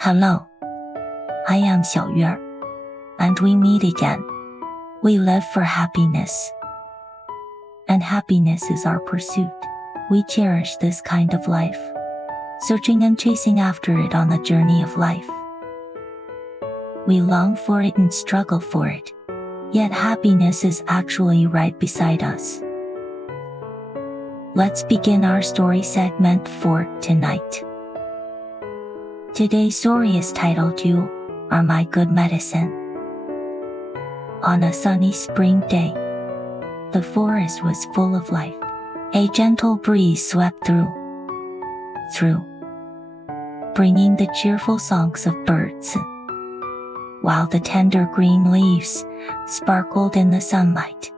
Hello, I am 小月儿, and we meet again. We live for happiness, and happiness is our pursuit. We cherish this kind of life, searching and chasing after it on the journey of life. We long for it and struggle for it, yet happiness is actually right beside us. Let's begin our story segment for tonight. Today's story is titled You Are My Good Medicine. On a sunny spring day, the forest was full of life. A gentle breeze swept through, bringing the cheerful songs of birds, while the tender green leaves sparkled in the sunlight.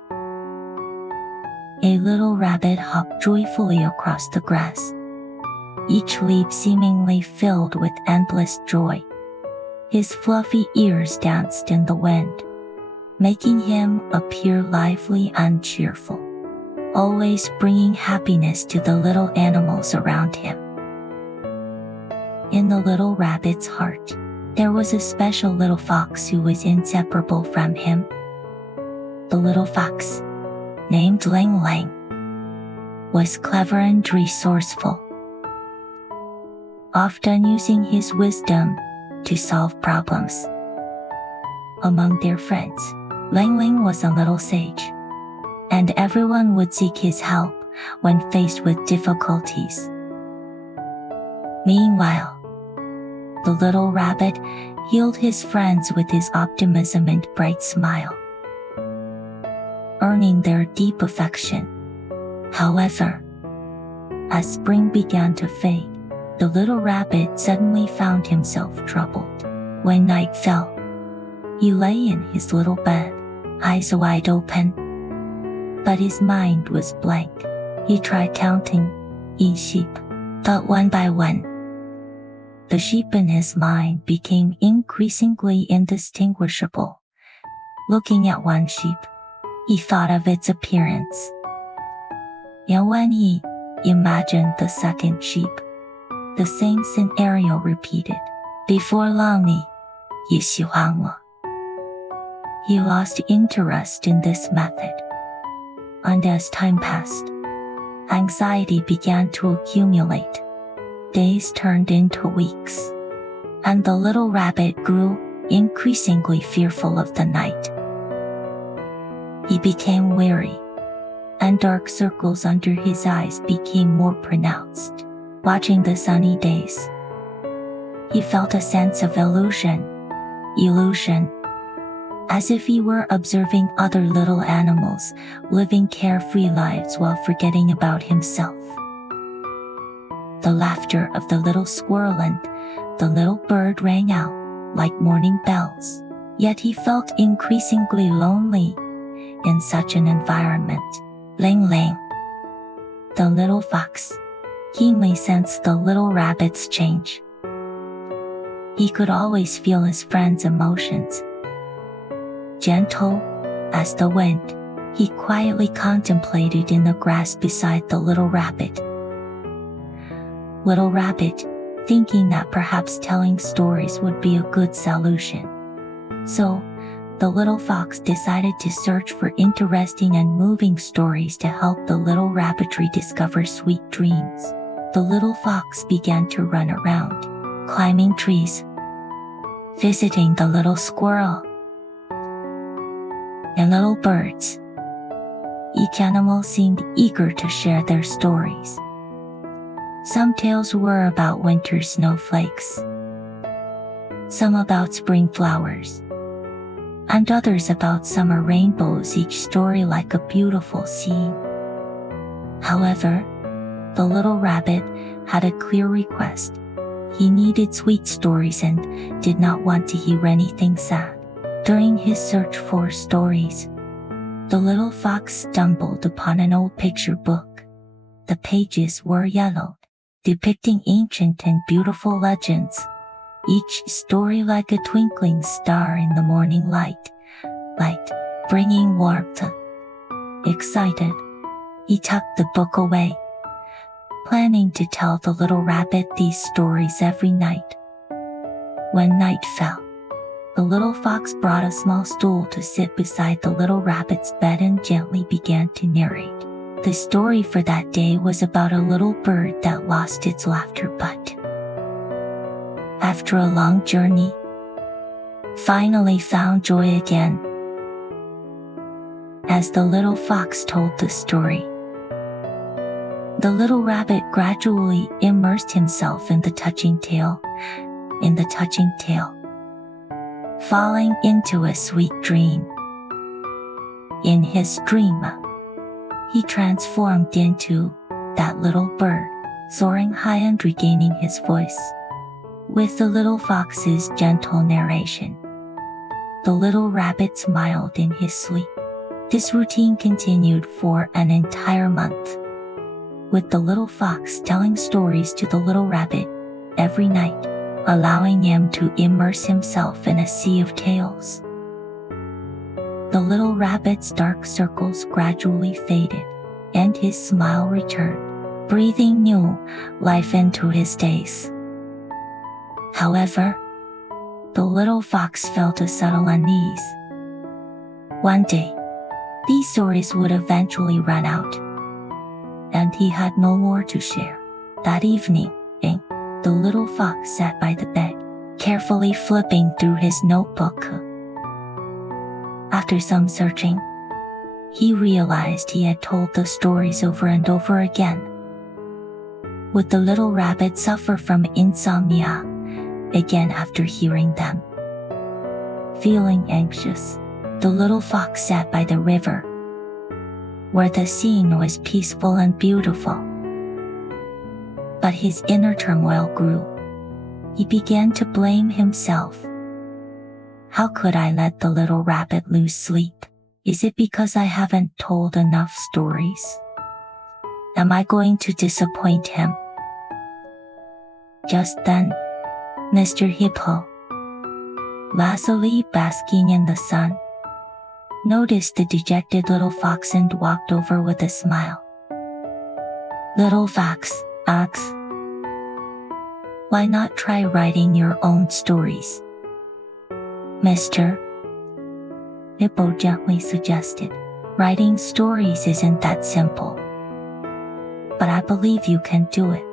A little rabbit hopped joyfully across the grass, each leaf seemingly filled with endless joy. His fluffy ears danced in the wind, making him appear lively and cheerful, always bringing happiness to the little animals around him. In the little rabbit's heart, there was a special little fox who was inseparable from him. The little fox, named Ling Ling, was clever and resourceful, often using his wisdom to solve problems. Among their friends, Ling Ling was a little sage, and everyone would seek his help when faced with difficulties. Meanwhile, the little rabbit healed his friends with his optimism and bright smile, earning their deep affection. However, as spring began to fade, the little rabbit suddenly found himself troubled. When night fell, he lay in his little bed, eyes wide open, but his mind was blank. He tried counting each sheep, but one by one, the sheep in his mind became increasingly indistinguishable. Looking at one sheep, he thought of its appearance. And when he imagined the second sheep, the same scenario repeated. Before long, 你也喜欢我. He lost interest in this method. And as time passed, anxiety began to accumulate. Days turned into weeks, and the little rabbit grew increasingly fearful of the night. He became weary, and dark circles under his eyes became more pronounced. Watching the sunny days, he felt a sense of illusion, as if he were observing other little animals living carefree lives while forgetting about himself. The laughter of the little squirrel and the little bird rang out like morning bells, yet he felt increasingly lonely in such an environment. Ling Ling, the little fox, keenly sensed the little rabbit's change. He could always feel his friend's emotions. Gentle as the wind, he quietly contemplated in the grass beside the little rabbit. Little rabbit, thinking that perhaps telling stories would be a good solution. So, the little fox decided to search for interesting and moving stories to help the little rabbitry discover sweet dreams. The little fox began to run around, climbing trees, visiting the little squirrel and little birds. Each animal seemed eager to share their stories. Some tales were about winter snowflakes, some about spring flowers, and others about summer rainbows, each story like a beautiful scene. However, the little rabbit had a clear request. He needed sweet stories and did not want to hear anything sad. During his search for stories, the little fox stumbled upon an old picture book. The pages were yellowed, depicting ancient and beautiful legends, each story like a twinkling star in the morning light, bringing warmth. Excited, he tucked the book away, planning to tell the little rabbit these stories every night. When night fell, the little fox brought a small stool to sit beside the little rabbit's bed and gently began to narrate. The story for that day was about a little bird that lost its laughter but, after a long journey, finally found joy again. As the little fox told the story, the little rabbit gradually immersed himself in the touching tale, falling into a sweet dream. In his dream, he transformed into that little bird, soaring high and regaining his voice. With the little fox's gentle narration, the little rabbit smiled in his sleep. This routine continued for an entire month, with the little fox telling stories to the little rabbit every night, allowing him to immerse himself in a sea of tales. The little rabbit's dark circles gradually faded, and his smile returned, breathing new life into his days. However, the little fox felt a subtle unease. One day, these stories would eventually run out, and he had no more to share. That evening, the little fox sat by the bed, carefully flipping through his notebook. After some searching, he realized he had told the stories over and over again. Would the little rabbit suffer from insomnia again after hearing them? Feeling anxious, the little fox sat by the river, where the scene was peaceful and beautiful. But his inner turmoil grew. He began to blame himself. How could I let the little rabbit lose sleep? Is it because I haven't told enough stories? Am I going to disappoint him? Just then, Mr. Hippo, lazily basking in the sun, noticed the dejected little fox and walked over with a smile. Little fox asks, "Why not try writing your own stories?" Mr. Hippo gently suggested. "Writing stories isn't that simple, but I believe you can do it."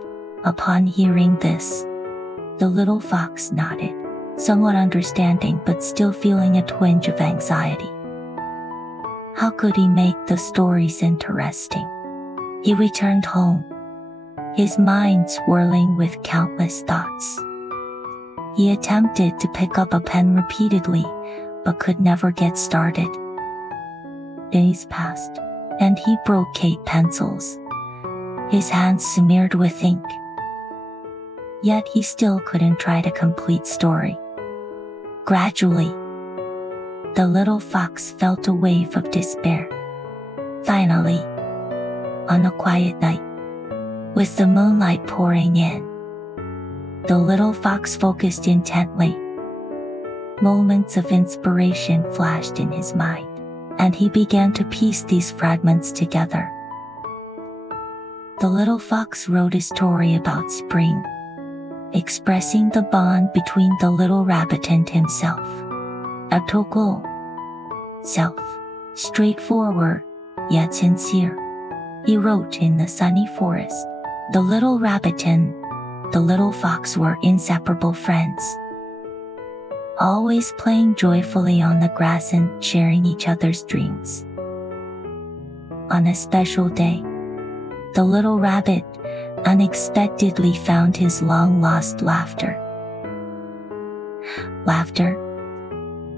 Upon hearing this, the little fox nodded, somewhat understanding but still feeling a twinge of anxiety. How could he make the stories interesting? He returned home, his mind swirling with countless thoughts. He attempted to pick up a pen repeatedly, but could never get started. Days passed, and he broke 8 pencils, his hands smeared with ink. Yet he still couldn't write a complete story. Gradually, the little fox felt a wave of despair. Finally, on a quiet night, with the moonlight pouring in, the little fox focused intently. Moments of inspiration flashed in his mind, and he began to piece these fragments together. The little fox wrote a story about spring, expressing the bond between the little rabbit and himself. A total self, straightforward, yet sincere. He wrote in the sunny forest. The little rabbit and the little fox were inseparable friends, always playing joyfully on the grass and sharing each other's dreams. On a special day, the little rabbit unexpectedly found his long-lost laughter,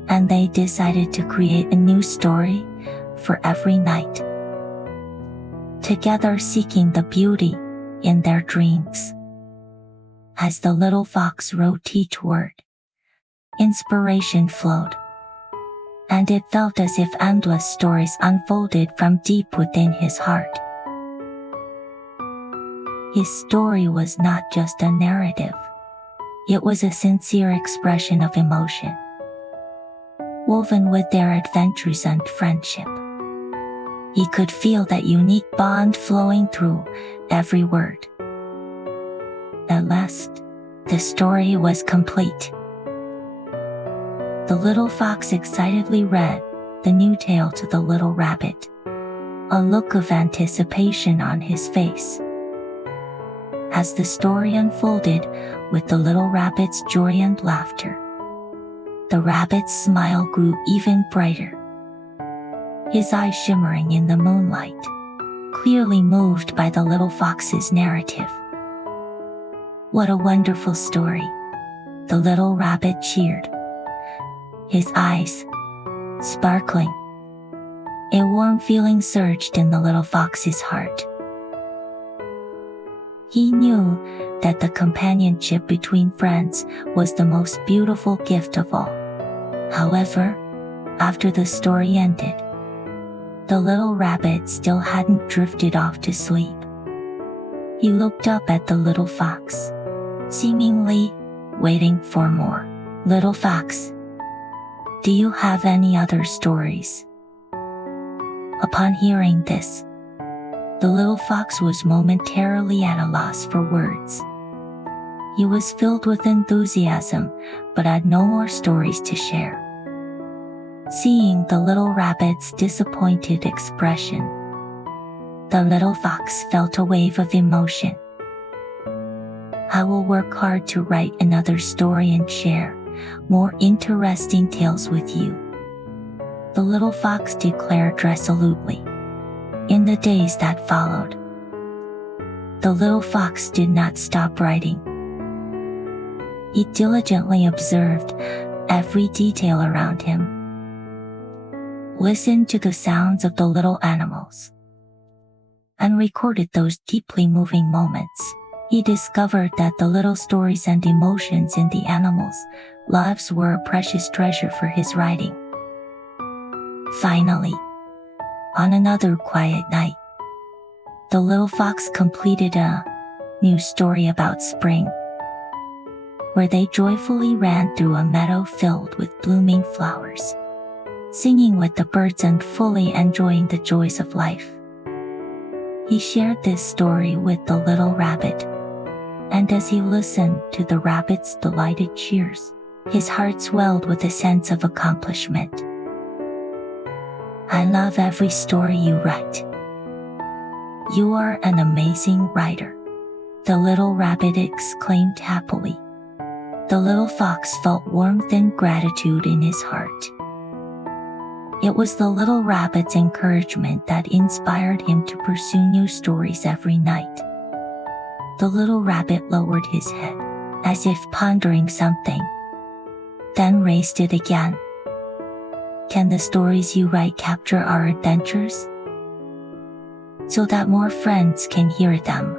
and they decided to create a new story for every night, together seeking the beauty in their dreams. As the little fox wrote each word, inspiration flowed, and it felt as if endless stories unfolded from deep within his heart. His story was not just a narrative, it was a sincere expression of emotion, woven with their adventures and friendship. He could feel that unique bond flowing through every word. At last, the story was complete. The little fox excitedly read the new tale to the little rabbit, a look of anticipation on his face. As the story unfolded with the little rabbit's joy and laughter, the rabbit's smile grew even brighter, his eyes shimmering in the moonlight, clearly moved by the little fox's narrative. "What a wonderful story!" the little rabbit cheered, his eyes sparkling. A warm feeling surged in the little fox's heart. He knew that the companionship between friends was the most beautiful gift of all. However, after the story ended, the little rabbit still hadn't drifted off to sleep. He looked up at the little fox, seemingly waiting for more. "Little fox, do you have any other stories?" Upon hearing this, the little fox was momentarily at a loss for words. He was filled with enthusiasm, but had no more stories to share. Seeing the little rabbit's disappointed expression, the little fox felt a wave of emotion. "I will work hard to write another story and share more interesting tales with you," the little fox declared resolutely. In the days that followed, the little fox did not stop writing. He diligently observed every detail around him, listened to the sounds of the little animals, and recorded those deeply moving moments. He discovered that the little stories and emotions in the animals' lives were a precious treasure for his writing. Finally, on another quiet night, the little fox completed a new story about spring, where they joyfully ran through a meadow filled with blooming flowers, singing with the birds and fully enjoying the joys of life. He shared this story with the little rabbit, and as he listened to the rabbit's delighted cheers, his heart swelled with a sense of accomplishment. "I love every story you write. You are an amazing writer," the little rabbit exclaimed happily. The little fox felt warmth and gratitude in his heart. It was the little rabbit's encouragement that inspired him to pursue new stories every night. The little rabbit lowered his head, as if pondering something, then raised it again. "Can the stories you write capture our adventures, so that more friends can hear them?"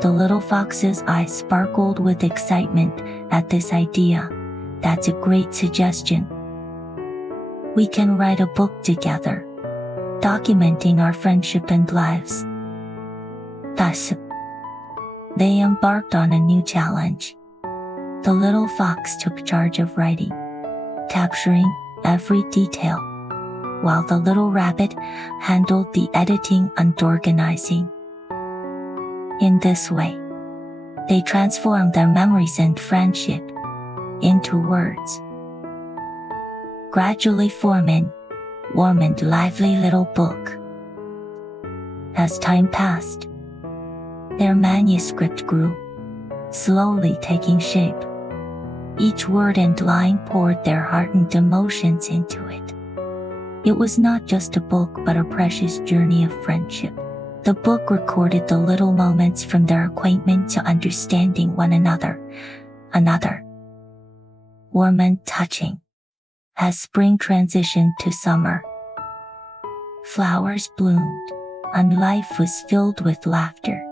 The little fox's eyes sparkled with excitement at this idea. "That's a great suggestion. We can write a book together, documenting our friendship and lives." Thus, they embarked on a new challenge. The little fox took charge of writing, capturing every detail, while the little rabbit handled the editing and organizing. In this way, they transformed their memories and friendship into words, gradually forming warm and lively little book. As time passed, their manuscript grew, slowly taking shape. Each word and line poured their heart and emotions into it. It was not just a book but a precious journey of friendship. The book recorded the little moments from their acquaintance to understanding one another, warm and touching. As spring transitioned to summer, flowers bloomed, and life was filled with laughter.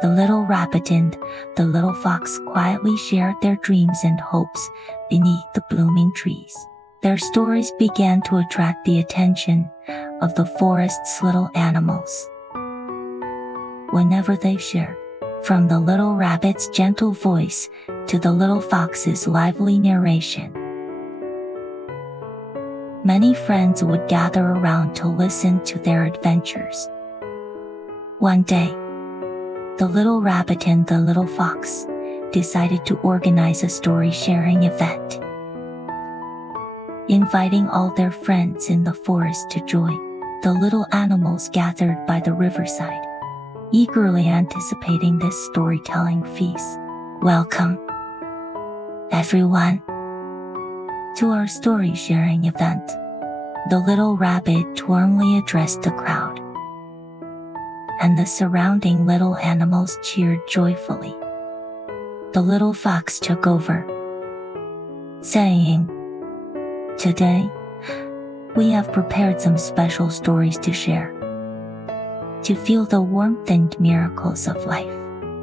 The little rabbit and the little fox quietly shared their dreams and hopes beneath the blooming trees. Their stories began to attract the attention of the forest's little animals. Whenever they shared, from the little rabbit's gentle voice to the little fox's lively narration, many friends would gather around to listen to their adventures. One day, the little rabbit and the little fox decided to organize a story sharing event. inviting all their friends in the forest to join. The little animals gathered by the riverside, eagerly anticipating this storytelling feast. Welcome, everyone, to our story sharing event. The little rabbit warmly addressed the crowd, and the surrounding little animals cheered joyfully. The little fox took over, saying, "Today, we have prepared some special stories to share. To feel the warmth and miracles of life."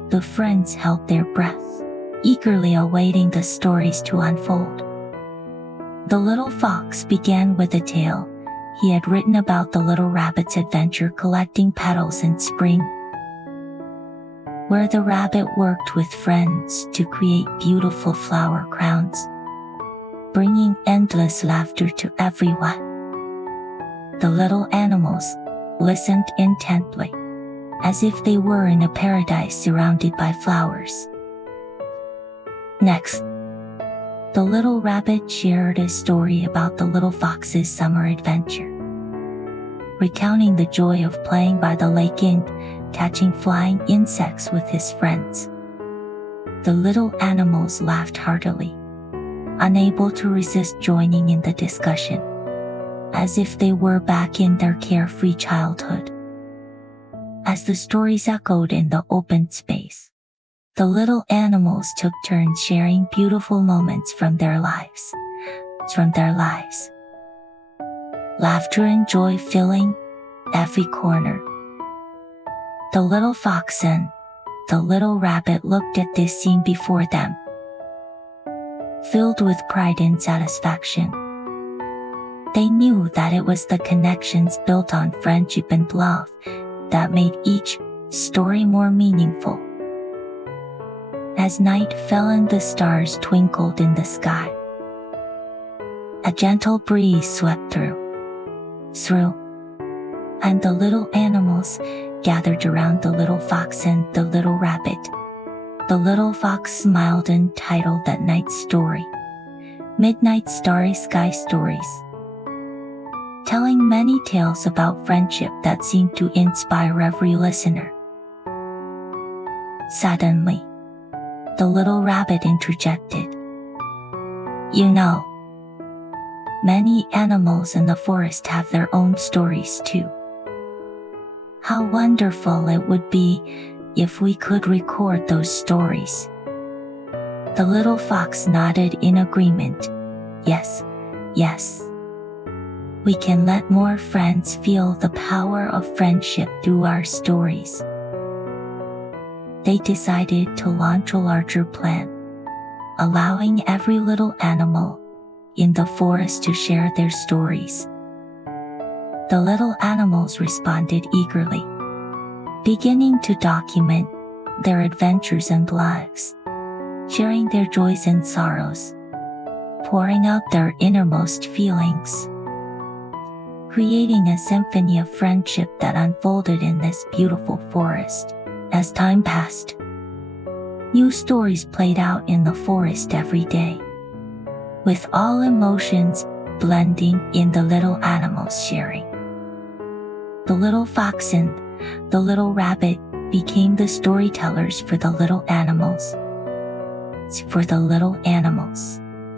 The friends held their breath, eagerly awaiting the stories to unfold. The little fox began with a tale he had written about the little rabbit's adventure collecting petals in spring, where the rabbit worked with friends to create beautiful flower crowns, bringing endless laughter to everyone. The little animals listened intently, as if they were in a paradise surrounded by flowers. Next, the little rabbit shared a story about the little fox's summer adventure, recounting the joy of playing by the lake and catching flying insects with his friends. The little animals laughed heartily, unable to resist joining in the discussion, as if they were back in their carefree childhood. As the stories echoed in the open space, the little animals took turns sharing beautiful moments from their lives. Laughter and joy filling every corner. The little fox and the little rabbit looked at this scene before them, filled with pride and satisfaction. They knew that it was the connections built on friendship and love that made each story more meaningful. As night fell and the stars twinkled in the sky, a gentle breeze swept through, and the little animals gathered around the little fox and the little rabbit. The little fox smiled and titled that night's story, Midnight Starry Sky Stories, telling many tales about friendship that seemed to inspire every listener. Suddenly, the little rabbit interjected, "You know, many animals in the forest have their own stories too. How wonderful it would be if we could record those stories." The little fox nodded in agreement. Yes. We can let more friends feel the power of friendship through our stories. They decided to launch a larger plan, allowing every little animal in the forest to share their stories. The little animals responded eagerly, beginning to document their adventures and lives, sharing their joys and sorrows, pouring out their innermost feelings, creating a symphony of friendship that unfolded in this beautiful forest. As time passed, new stories played out in the forest every day, with all emotions blending in the little animals sharing. The little fox and the little rabbit became the storytellers for the little animals,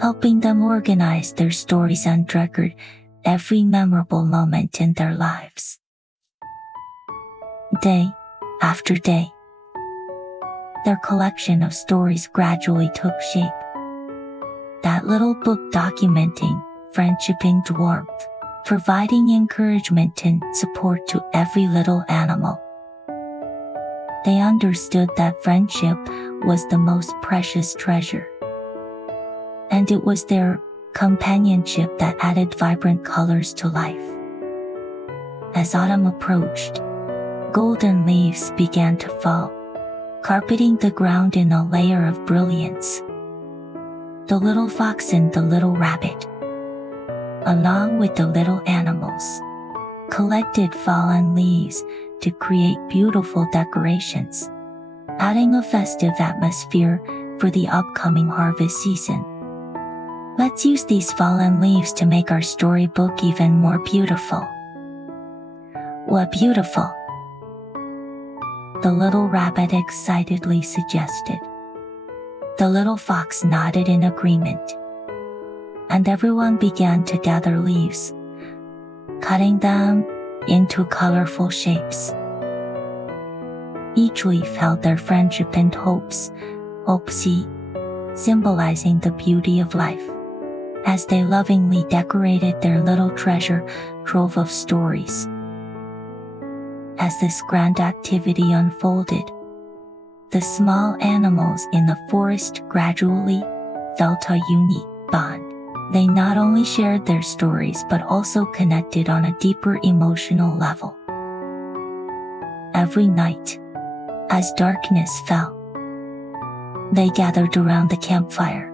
helping them organize their stories and record every memorable moment in their lives. Day after day, their collection of stories gradually took shape. That little book documenting friendship and warmth, providing encouragement and support to every little animal. They understood that friendship was the most precious treasure, and it was their companionship that added vibrant colors to life. As autumn approached, golden leaves began to fall, carpeting the ground in a layer of brilliance. The little fox and the little rabbit, along with the little animals, collected fallen leaves to create beautiful decorations, adding a festive atmosphere for the upcoming harvest season. Let's use these fallen leaves to make our storybook even more beautiful. What beautiful! The little rabbit excitedly suggested. The little fox nodded in agreement, and everyone began to gather leaves, cutting them into colorful shapes. Each leaf held their friendship and hopes, symbolizing the beauty of life. As they lovingly decorated their little treasure trove of stories. As this grand activity unfolded, the small animals in the forest gradually felt a unique bond. They not only shared their stories but also connected on a deeper emotional level. Every night, as darkness fell, they gathered around the campfire,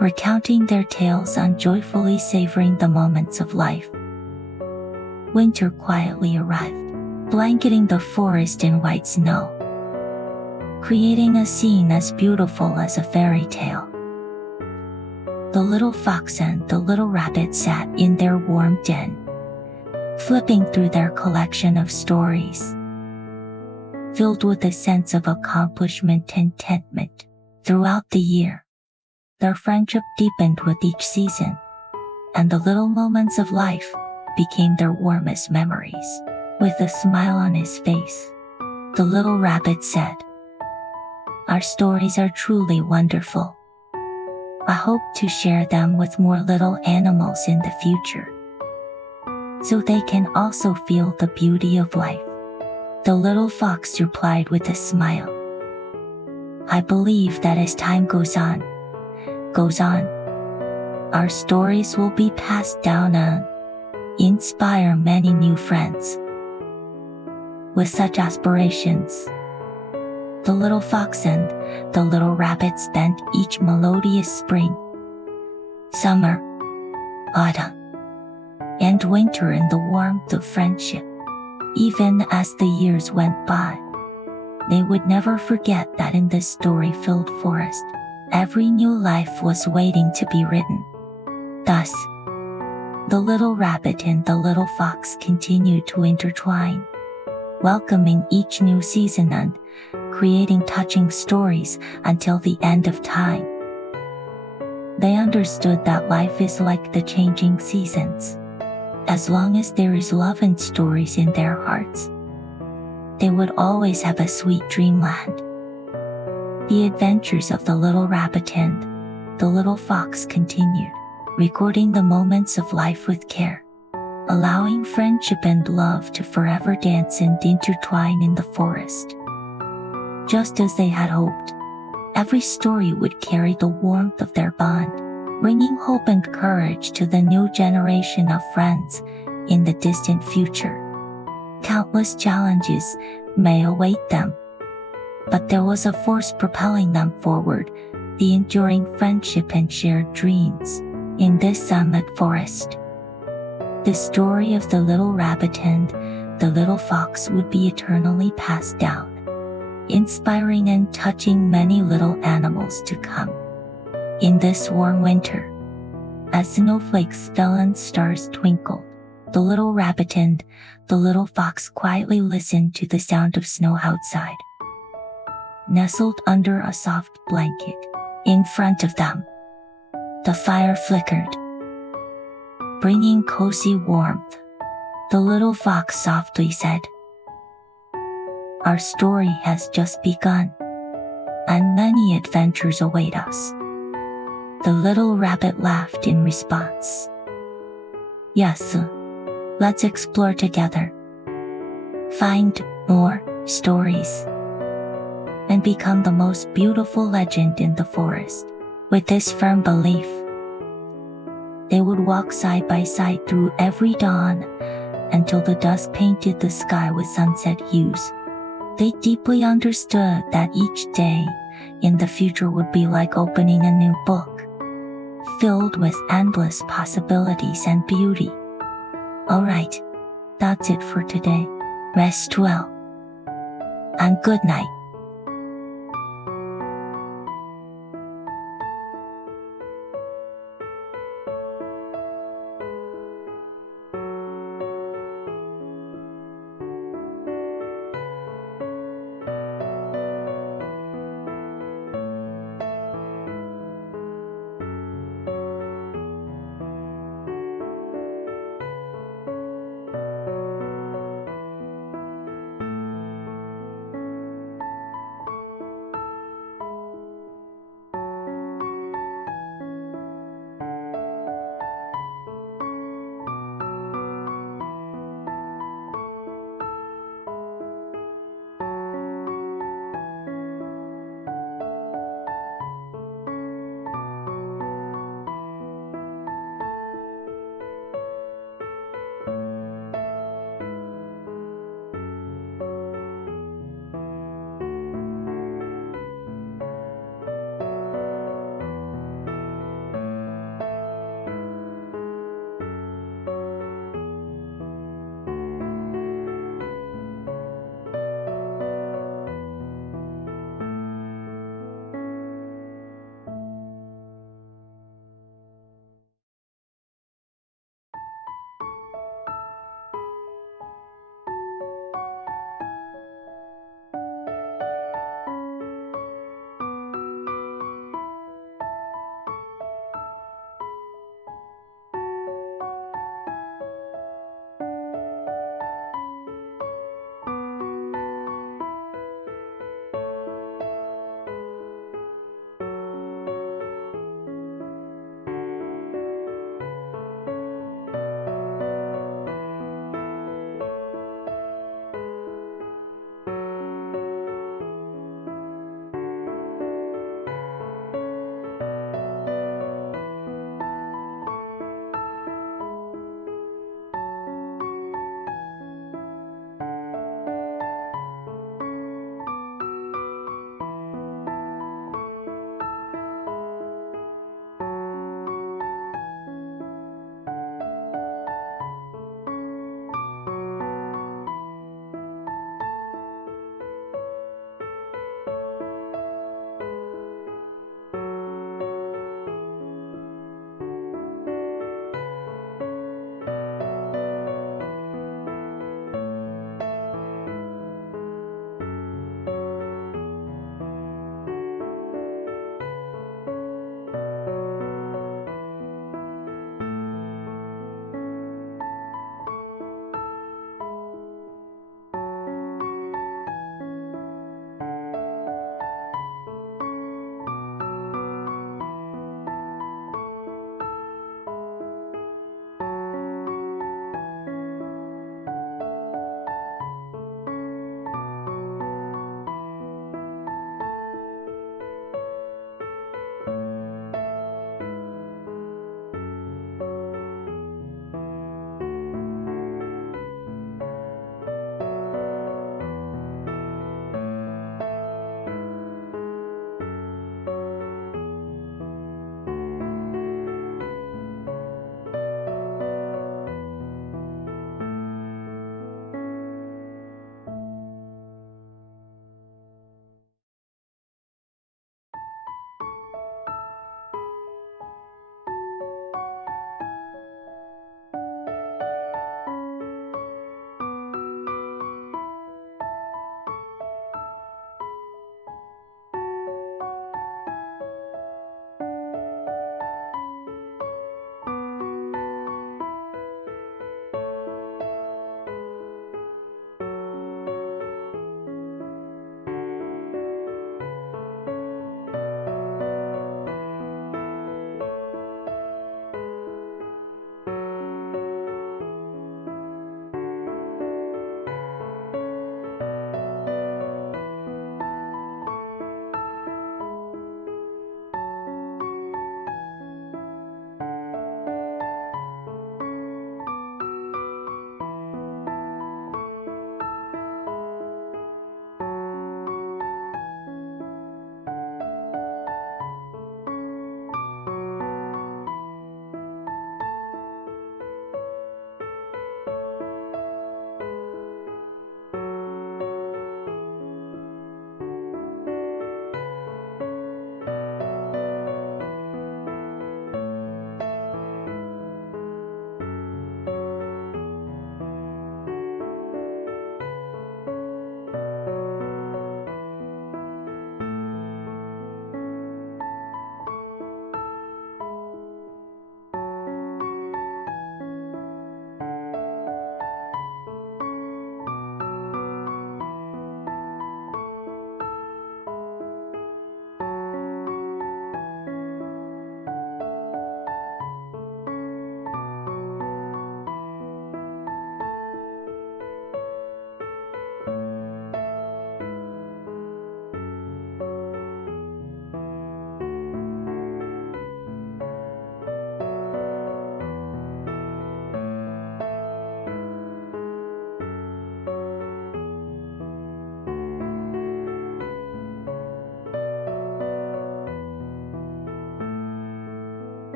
recounting their tales and joyfully savoring the moments of life. Winter quietly arrived, blanketing the forest in white snow, creating a scene as beautiful as a fairy tale. The little fox and the little rabbit sat in their warm den, flipping through their collection of stories, filled with a sense of accomplishment and contentment. Throughout the year, their friendship deepened with each season, and the little moments of life became their warmest memories. With a smile on his face, the little rabbit said, "Our stories are truly wonderful. I hope to share them with more little animals in the future, so they can also feel the beauty of life." The little fox replied with a smile, "I believe that as time goes on, our stories will be passed down and inspire many new friends." With such aspirations, the little fox and the little rabbit spent each melodious spring, summer, autumn, and winter in the warmth of friendship. Even as the years went by, they would never forget that in this story-filled forest, every new life was waiting to be written. Thus, the little rabbit and the little fox continued to intertwine, welcoming each new season and creating touching stories until the end of time. They understood that life is like the changing seasons. As long as there is love and stories in their hearts, they would always have a sweet dreamland. The adventures of the little rabbit and the little fox continued, recording the moments of life with care, allowing friendship and love to forever dance and intertwine in the forest. Just as they had hoped, every story would carry the warmth of their bond, bringing hope and courage to the new generation of friends in the distant future. Countless challenges may await them, but there was a force propelling them forward, the enduring friendship and shared dreams. In this sunlit forest, the story of the little rabbit and the little fox would be eternally passed down, inspiring and touching many little animals to come. In this warm winter, as snowflakes fell and stars twinkled, the little rabbit and the little fox quietly listened to the sound of snow outside. Nestled under a soft blanket, in front of them, the fire flickered, bringing cozy warmth. The little fox softly said, "Our story has just begun, and many adventures await us." The little rabbit laughed in response. "Yes, let's explore together, find more stories, and become the most beautiful legend in the forest." With this firm belief, they would walk side by side through every dawn until the dusk painted the sky with sunset hues. They deeply understood that each day in the future would be like opening a new book, filled with endless possibilities and beauty. Alright, that's it for today. Rest well, and good night.